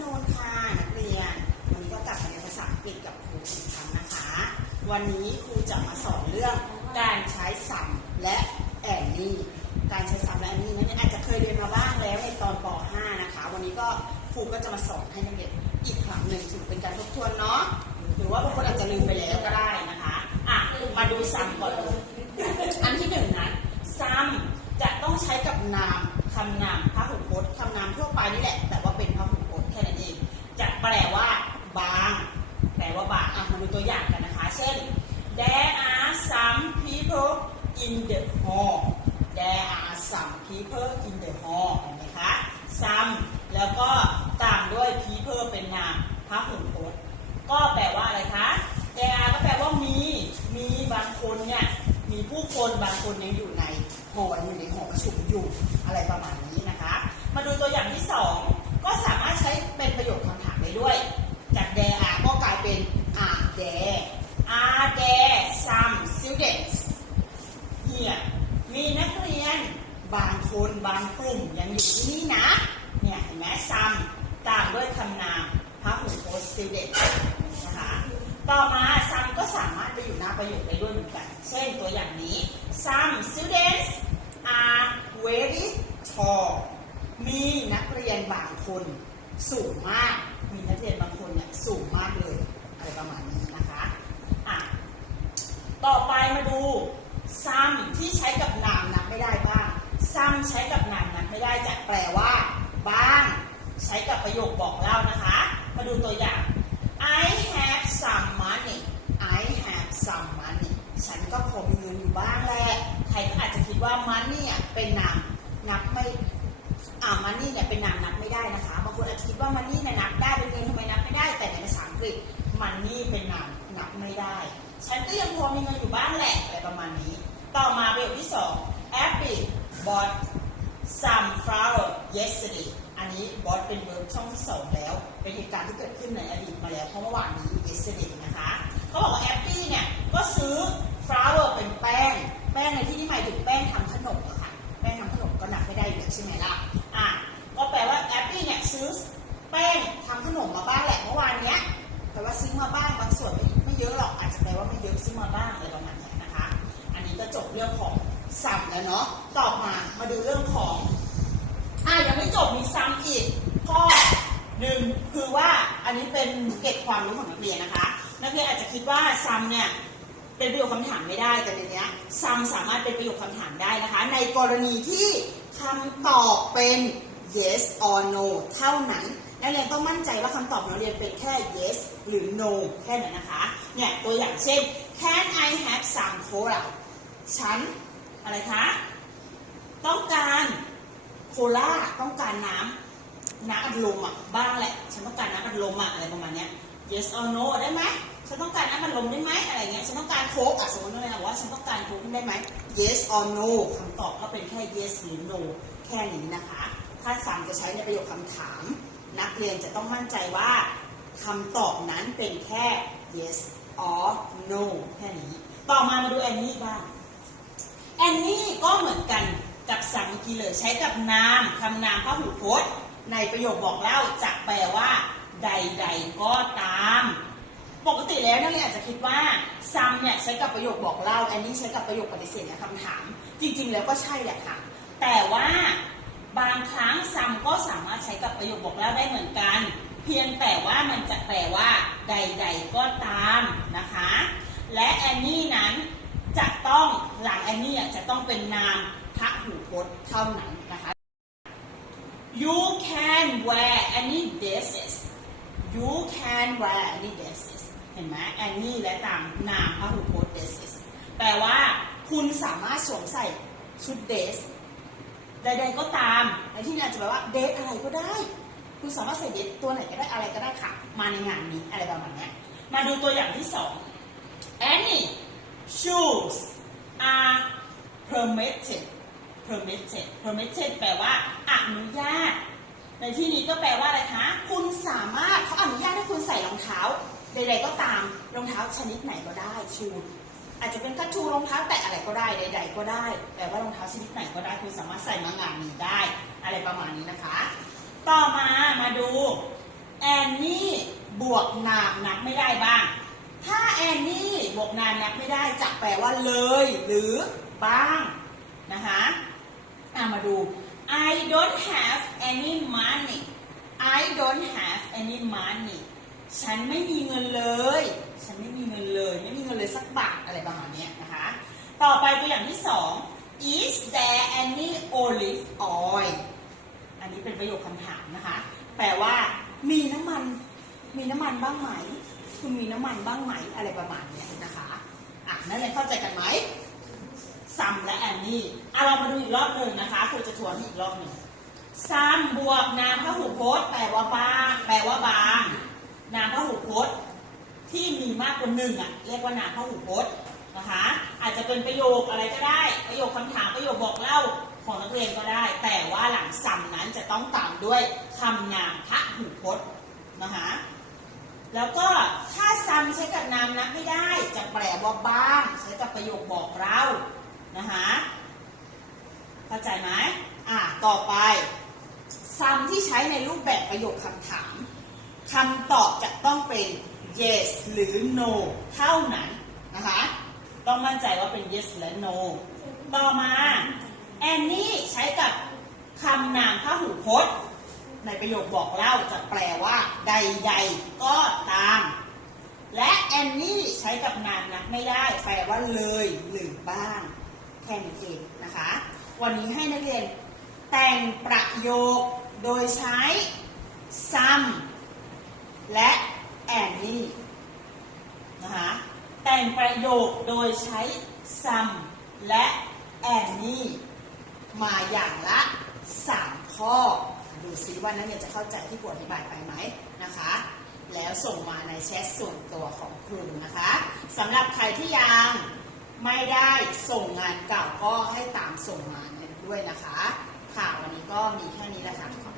นูนค่ะนักเรียน วันนี้ก็กลับมาเรียนภาษาอังกฤษกับครูอีกครั้งนะคะ วันนี้ครูจะมาสอนเรื่องการใช้สัมและแอนนี่การใช้สัมและแอนนี่นั้นอาจจะเคยเรียนมาบ้างแล้วในตอนป .5 นะคะ วันนี้ก็ครูก็จะมาสอนให้นักเรียนอีกครั้งหนึ่งถือเป็นการทบทวนเนาะหรือว่าบางคนอาจจะลืมไปแล้วก็ได้นะคะอะมาดูซัมก่อนเลยอันที่หนึ่งนั้นซัม ใช้กับนามคำนามพระหูพจน์คำนามทั่วไปนี่แหละ แต่ว่าเป็นพระหูพจน์แค่นั้นเองจะแปลว่า บาง แปลว่าบางอะมาดูตัวอย่างกันนะคะ เช่น there are some people in the hall there are some people in the hall เห็นไหมคะ some แล้วก็ตามด้วย people เป็นนามพระหูพจน์ก็แปลว่าอะไรคะ there are ก็แปลว่ามี มีบางคนเนี่ย มีผู้คนบางคนยังอยู่ใน หออยู่ในหอประชุมอยู่อะไรประมาณนี้นะคะ มาดูตัวอย่างที่สองก็สามารถใช้เป็นประโยคคำถามได้ด้วย จาก there are ก็กลายเป็น are there are there some students here มีนักเรียนบางคนบางกลุ่มยังอยู่ที่นี่นะ เนี่ยเห็นไหม some ตามด้วยคำนามพหูพจน์ student นะคะ ต่อมา some ก็สามารถไปอยู่หน้าประโยคได้ด้วยเหมือนกัน เช่นตัวอย่างนี้ some students are very tall มีนักเรียนบางคนสูงมาก มีนักเรียนบางคนเนี่ยสูงมากเลย อะไรประมาณนี้นะคะอะต่อไปมาดู some ที่ใช้กับนามนับไม่ได้บ้าง some ใช้กับนามนับไม่ได้จะแปลว่า บ้าง ใช้กับประโยคบอกเล่านะคะ มาดูตัวอย่าง I have some money I have some money ฉันก็พอมีเงินอยู่บ้างแหละ ใครก็อาจจะคิดว่า money อะเป็นนามนับไม่ อ่า money เนี่ยเป็นนามนับไม่ได้นะคะ บ ว่า money เนี่ยนับได้เป็นเงินทำไมนับไม่ได้ แต่ในภาษาอังกฤษ money เป็นนามนับไม่ได้ ฉันก็ยังพอมีเงินอยู่บ้างแหละอะไรประมาณนี้ ต่อมาประโยคที่สอง Abby bought some flour yesterday อันนี้ bought เป็น verb ช่องที่สองแล้ว เป็นเหตุการณ์ที่เกิดขึ้นในอดีตมาแล้วเพราะเมื่อวานนี้ yesterday นะคะเขาบอกว่า Abby เนี่ยก็ซื้อ flour เป็นแป้ง แป้งในที่นี้หมายถึงแป้งทำขนมอะค่ะ แป้งทำขนมก็นับไม่ได้อยู่แล้วใช่ไหมล่ะ อะ ก็แปลว่า Abby เนี่ยซื้อ แป้งทำขนมมาบ้างแหละเมื่อวานเนี้ยแปลว่าซื้อมาบ้างบางส่วนไม่ไม่เยอะหรอกอาจจะแปลว่าไม่เยอะซื้อมาบ้างอะไรประมาณนี้นะคะ อันนี้ก็จบเรื่องของซ้ำแล้วเนาะต่อมามาดูเรื่องของอะยังไม่จบมีซ้ำอีกข้อหนึ่งคือว่าอันนี้เป็นเกร็ดความรู้ของนักเรียนนะคะ นักเรียนอาจจะคิดว่าซ้ำเนี่ยเป็นประโยคคำถามไม่ได้แต่ในเนี้ยซ้ำสามารถเป็นประโยคคำถามได้นะคะ ในกรณีที่คำตอบเป็น yes or no เท่านั้น นักเรียนต้องมั่นใจว่าคำตอบของนักเรียนเป็นแค่ yes หรือ no แค่นั้นนะคะ เนี่ยตัวอย่างเช่น can I have some cola ฉันอะไรคะ ต้องการโคลาต้องการน้ำน้ำอัดลมอะบ้างแหละ ฉันต้องการน้ำอัดลมอะอะไรประมาณเนี้ย yes or no ได้ไหมฉันต้องการน้ำอัดลมได้ไหมอะไรเงี้ยฉันต้องการโค้กอะสมมติว่าว่าฉันต้องการโค้กได้ไหม yes or no คำตอบก็เป็นแค่ yes หรือ no แค่นี้นะคะ ถ้าสั่งจะใช้ในประโยคคำถาม นักเรียนจะต้องมั่นใจว่าคำตอบนั้นเป็นแค่ yes or no แค่นี้ ต่อมามาดูแอนนี่บ้าง แอนนี่ก็เหมือนกันกับสัมเมื่อกี้เลยใช้กับนามคำนามพหูพจน์ ในประโยคบอกเล่าจะแปลว่า ใด ๆ ก็ตาม ปกติแล้วนักเรียนอาจจะคิดว่าซัมเนี่ยใช้กับประโยคบอกเล่าแอนนี่ใช้กับประโยคปฏิเสธและคำถาม จริง ๆ แล้วก็ใช่แหละค่ะ แต่ว่า บางครั้งซัมก็สามารถใช้กับประโยคบอกเล่าได้เหมือนกัน เพียงแต่ว่ามันจะแปลว่า ใด ๆ ก็ตามนะคะ และแอนนี่นั้นจะต้องหลังแอนนี่จะต้องเป็นนามพหูพจน์เท่านั้นนะคะ You can wear any dresses You can wear any dresses เห็นไหมแอนนี่และตามนามพหูพจน์ dresses แปลว่า คุณสามารถสวมใส่ชุดเดรส ใดๆก็ตามในที่นี้อาจจะแปลว่าเดทอะไรก็ได้ คุณสามารถใส่เดทตัวไหนก็ได้อะไรก็ได้ค่ะ มาในงานนี้อะไรประมาณนี้มาดูตัวอย่างที่สอง any shoes are permitted permitted permitted แปลว่าอนุญาต ในที่นี้ก็แปลว่าอะไรคะ คุณสามารถเขาอนุญาตให้คุณใส่รองเท้า ใดๆก็ตามรองเท้าชนิดไหนก็ได้ชู อาจจะเป็นกัตชูรองเท้าแตะอะไรก็ได้ใด ๆ ก็ได้แปลว่ารองเท้าชนิดไหนก็ได้คุณสามารถใส่มางานนี้ได้ อะไรประมาณนี้นะคะ ต่อมามาดูแอนนี่บวกนามนับไม่ได้บ้าง ถ้าแอนนี่บวกนามนับไม่ได้จะแปลว่าเลย หรือบ้างนะคะอะมาดู I don't have any money I don't have any money ฉันไม่มีเงินเลย ฉันไม่มีเงินเลย ไม่มีเงินเลยสักบาทอะไรประมาณนี้นะคะ ต่อไปตัวอย่างที่สอง Is there any olive oil อันนี้เป็นประโยคคำถามนะคะ แปลว่า มีน้ำมัน มีน้ำมันบ้างไหม คุณมีน้ำมันบ้างไหม อะไรประมาณนี้นะคะ อะ นั่นเลยเข้าใจกันไหมซัมและแอนนี่อะเรามาดูอีกรอบหนึ่งนะคะครูจะทวนอีกรอบหนึ่งซัมบวกนามพหูพจน์แปลว่าบ้าง แปลว่าบาง นามพหูพจน์ที่มีมากกว่าหนึ่งอะเรียกว่านามพหูพจน์นะคะ อาจจะเป็นประโยคอะไรก็ได้ ประโยคคำถามประโยคบอกเล่าของนักเรียนก็ได้ แต่ว่าหลังซัมนั้นจะต้องตามด้วยคำนามพหูพจน์นะคะแล้วก็ถ้าซัมใช้กับนามนับไม่ได้ จะแปลว่าบ้างใช้กับประโยคบอกเรานะคะเข้าใจไหมอะต่อไปซัมที่ใช้ในรูปแบบประโยคคำถาม คำตอบจะต้องเป็น yes หรือ no เท่านั้นนะคะ ต้องมั่นใจว่าเป็น yes และ no ต่อมาแอนนี่ใช้กับคำนามพหูพจน์ ในประโยคบอกเล่าจะแปลว่า ใดๆก็ตาม และแอนนี่ใช้กับนามนับไม่ได้แปลว่าเลยหรือบ้างแค่นี้เองนะคะ วันนี้ให้นักเรียนแต่งประโยคโดยใช้ some และแอนนี่นะคะแต่งประโยคโดยใช้ some และแอนนี่มาอย่างละ 3 ข้อ ดูซิว่านักเรียนจะเข้าใจที่ครูอธิบายไปไหมนะคะ แล้วส่งมาในแชทส่วนตัวของครูนะคะสำหรับใครที่ยังไม่ได้ส่งงานเก่าก็ให้ตามส่งมาด้วยนะคะค่ะวันนี้ก็มีแค่นี้แหละค่ะ